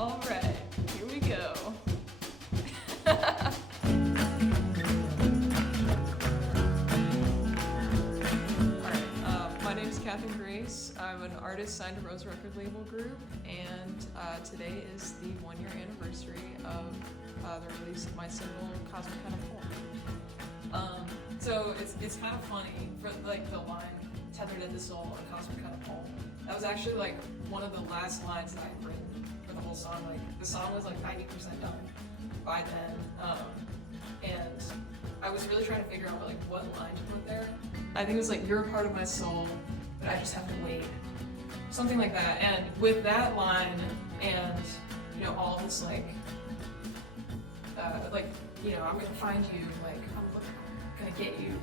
All right, here we go. My name is Kathryn Grace. I'm an artist signed to Rose Record Label Group, and today is the 1-year anniversary of the release of my single Cosmic Kind of Home. So it's kind of funny for like the line "tethered at the soul" and "Cosmic Kind of Home." That was actually like one of the last lines that I'd written for the whole song. Like the song was like 90% done by then, and I was really trying to figure out like what line to put there. I think it was like "You're a part of my soul, but I just have to wait," something like that. And with that line, and you know, all this like you know, I'm gonna find you, like I'm gonna get you.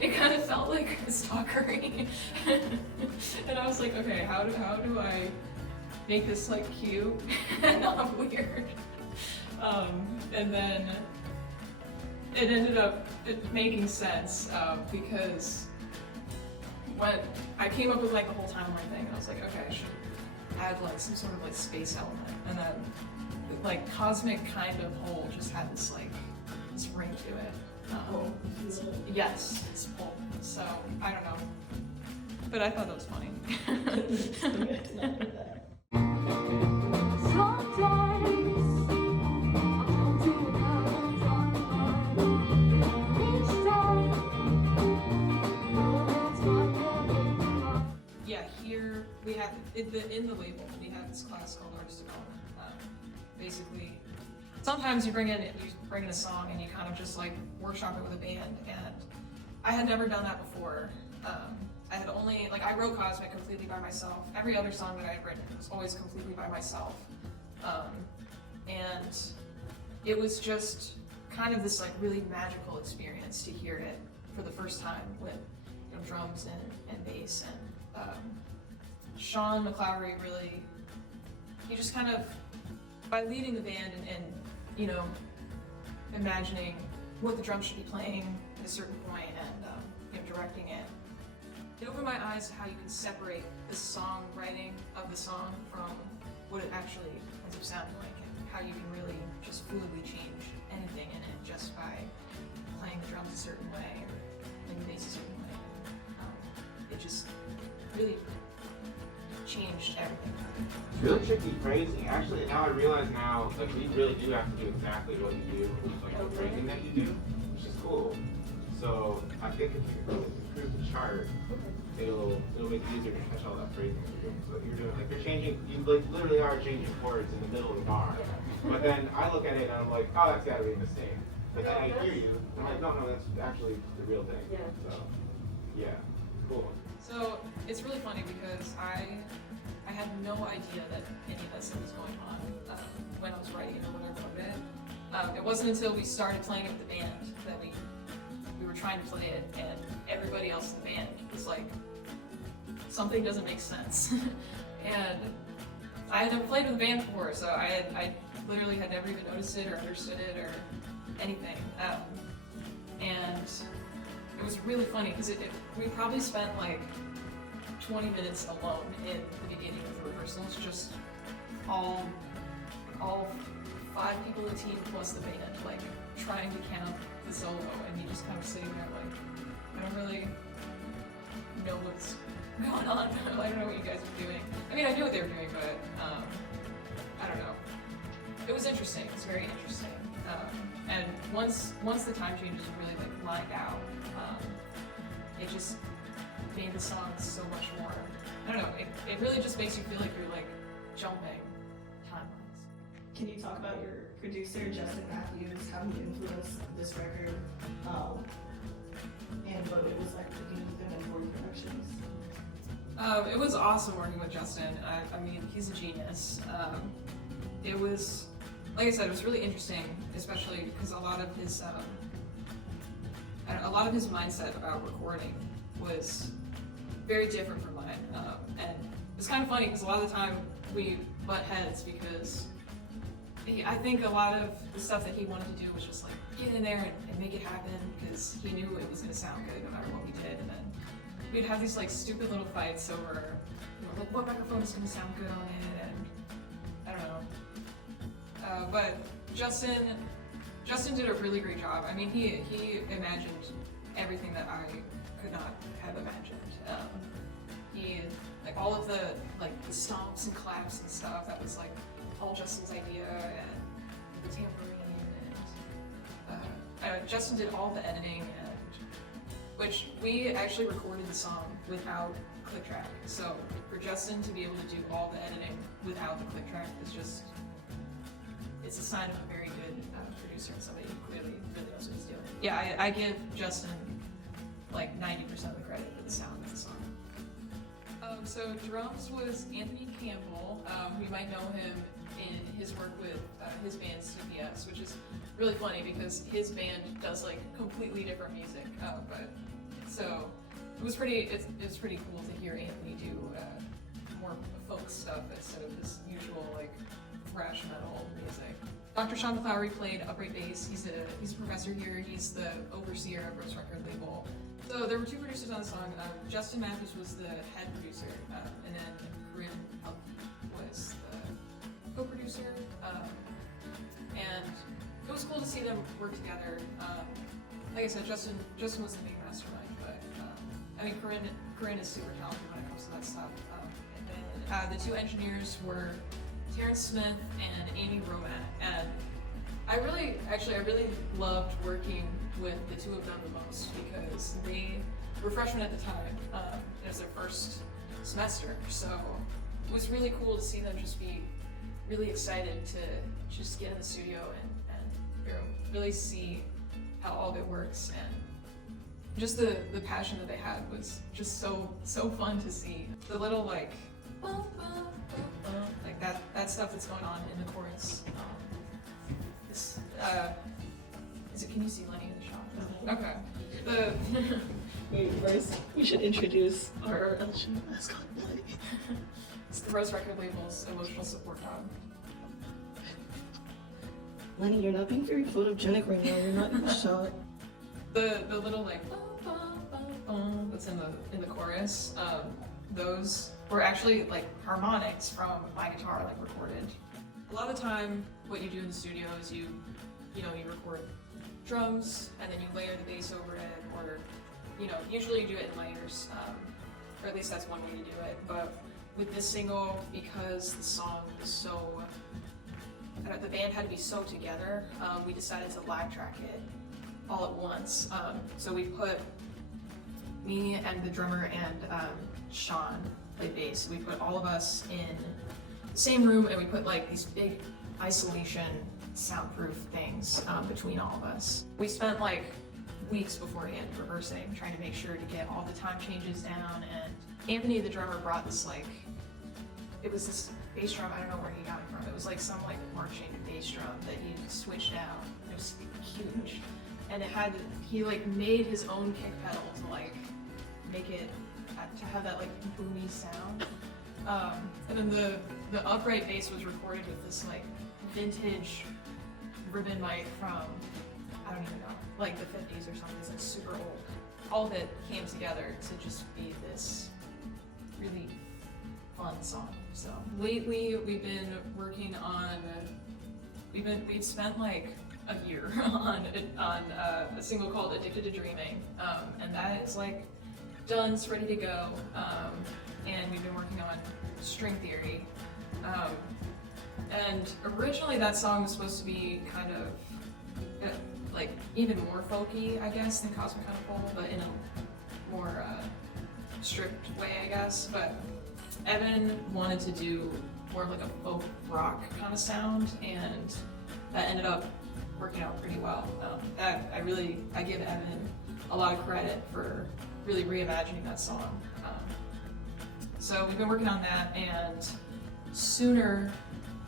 It kind of felt like stalkery, and I was like, okay, how do I make this like cute and not weird? And then it ended up making sense because when I came up with like the whole timeline thing, I was like, okay, I should add like some sort of like space element, and then like "Cosmic Kind of Whole" just had this like this ring to it. Yes, it's pull. So I don't know, but I thought that was funny. Yeah, here we have in the label we have this class called artist development. Basically, sometimes you bring in a song and you kind of just like workshop it with a band, and I had never done that before. I had only I wrote Cosmic completely by myself. Every other song that I had written was always completely by myself, and it was just kind of this like really magical experience to hear it for the first time with drums and bass, and Sean McLowry really, he just kind of, by leading the band and you know, imagining what the drums should be playing at a certain point and you know, directing it. It opened my eyes to how you can separate the songwriting of the song from what it actually ends up sounding like, and how you can really just fluidly change anything in it just by playing the drums a certain way or playing the bass a certain way. It just really changed everything. It's really tricky phrasing. Actually, now I realize now, like we really do have to do exactly what you do, like the phrasing that you do, which is cool. So I think if you improve the chart, it'll make it easier to catch all that phrasing you're doing. So you're doing like you're changing, you like literally are changing chords in the middle of the bar. But then I look at it and I'm like, oh, that's gotta be a mistake. But then I hear you, and I'm like, no, that's actually the real thing. Yeah. So yeah, cool. So it's really funny because I had no idea that any of that stuff was going on when I was writing it or when I wrote it. It wasn't until we started playing it with the band that we were trying to play it, and everybody else in the band was like, something doesn't make sense. And I had never played with a band before, so I literally had never even noticed it or understood it or anything. And it was really funny because we probably spent like 20 minutes alone in the beginning of the rehearsals, just all 5 people in the team plus the band, like trying to count the solo, and me just kind of sitting there like, I don't really know what's going on. I don't know what you guys are doing. I mean, I knew what they were doing, but I don't know. It was interesting. It was very interesting. And once the time changes really like lined out, it just made the song so much more. I don't know. It really just makes you feel like you're like jumping timelines. Can you talk about your producer, Justin Matthews, how he influenced this record, and what it was like working with him in Ford Productions? It was awesome working with Justin. I mean, he's a genius. It was, like I said, it was really interesting, especially because a lot of his mindset about recording was very different from mine. And it's kind of funny because a lot of the time we butt heads because I think a lot of the stuff that he wanted to do was just like get in there and make it happen because he knew it was going to sound good no matter what we did. And then we'd have these like stupid little fights over, you know, like what microphone is going to sound good on it, and I don't know. But Justin did a really great job. I mean, he imagined everything that I could not have imagined. He, like, all of the stomps and claps and stuff, that was like all Justin's idea, and the tambourine, and Justin did all the editing, and which we actually recorded the song without click track. So for Justin to be able to do all the editing without the click track is just, it's a sign of a very good producer and somebody who clearly really knows what he's doing. Yeah, I give Justin like 90% of the credit for the sound of the song. So drums was Anthony Campbell. You might know him in his work with his band CPS, which is really funny because his band does like completely different music. But so it was pretty cool to hear Anthony do more folk stuff instead of this usual like thrash metal music. Dr. Sean McLowry played upright bass. He's a professor here. He's the overseer of Rose Record Label. So there were two producers on the song. Justin Matthews was the head producer, and then Kathryn was the co-producer. And it was cool to see them work together. Like I said, Justin was the main mastermind, but I mean, Kathryn is super talented when it comes to that stuff. And then the two engineers were Terrence Smith and Amy Romat, and I really loved working with the two of them the most because they were freshmen at the time. It was their first semester, so it was really cool to see them just be really excited to just get in the studio and really see how all of it works, and just the passion that they had was just so fun to see. The little like that stuff that's going on in the chorus. Can you see Lenny in the shot? Okay. Wait, first we should introduce our LSU mascot, Lenny. It's the Rose Record Label's emotional support dog. Lenny, you're not being very photogenic right now. You're not in the shot. The little like that's in the chorus. Those were actually like harmonics from my guitar, like recorded. A lot of the time, what you do in the studio is you record drums and then you layer the bass over it, or usually you do it in layers, or at least that's one way to do it. But with this single, because the song was the band had to be so together, we decided to live track it all at once. So we put me and the drummer and Sean played bass. We put all of us in the same room, and we put like these big isolation soundproof things between all of us. We spent like weeks beforehand rehearsing, trying to make sure to get all the time changes down, and Anthony the drummer brought this it was this bass drum, I don't know where he got it from. It was like some like marching bass drum that he switched out. It was huge. And he like made his own kick pedal to like make it, to have that like boomy sound. And then the upright bass was recorded with this like vintage ribbon mic from, I don't even know, like the 50s or something. It's like super old. All of it came together to just be this really fun song. So lately we've been working on, we've spent like a year on a single called Addicted to Dreaming, and that is like done, it's ready to go, and we've been working on String Theory, and originally that song was supposed to be kind of like even more folky, I guess, than Cosmic Honeypole, but in a more strict way, I guess. But Evan wanted to do more of like a folk rock kind of sound, and that ended up working out pretty well. I give Evan a lot of credit for really reimagining that song. So we've been working on that, and sooner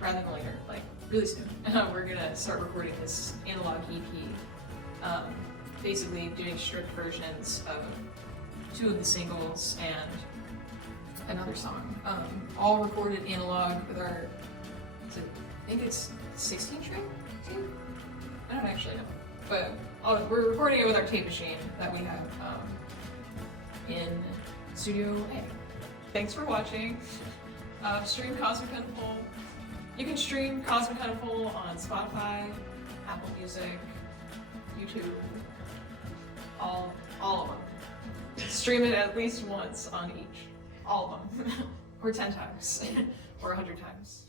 rather than later, like really soon, we're gonna start recording this analog EP, basically doing stripped versions of 2 of the singles and another song, all recorded analog with our, I think it's 16-string tape? I don't actually know, but we're recording it with our tape machine that we have in Studio A. Thanks for watching. Stream Cosmic Honeypole You can stream Cosmic Hunterful on Spotify, Apple Music, YouTube, all of them. Stream it at least once on each, all of them, or 10 times, or 100 times.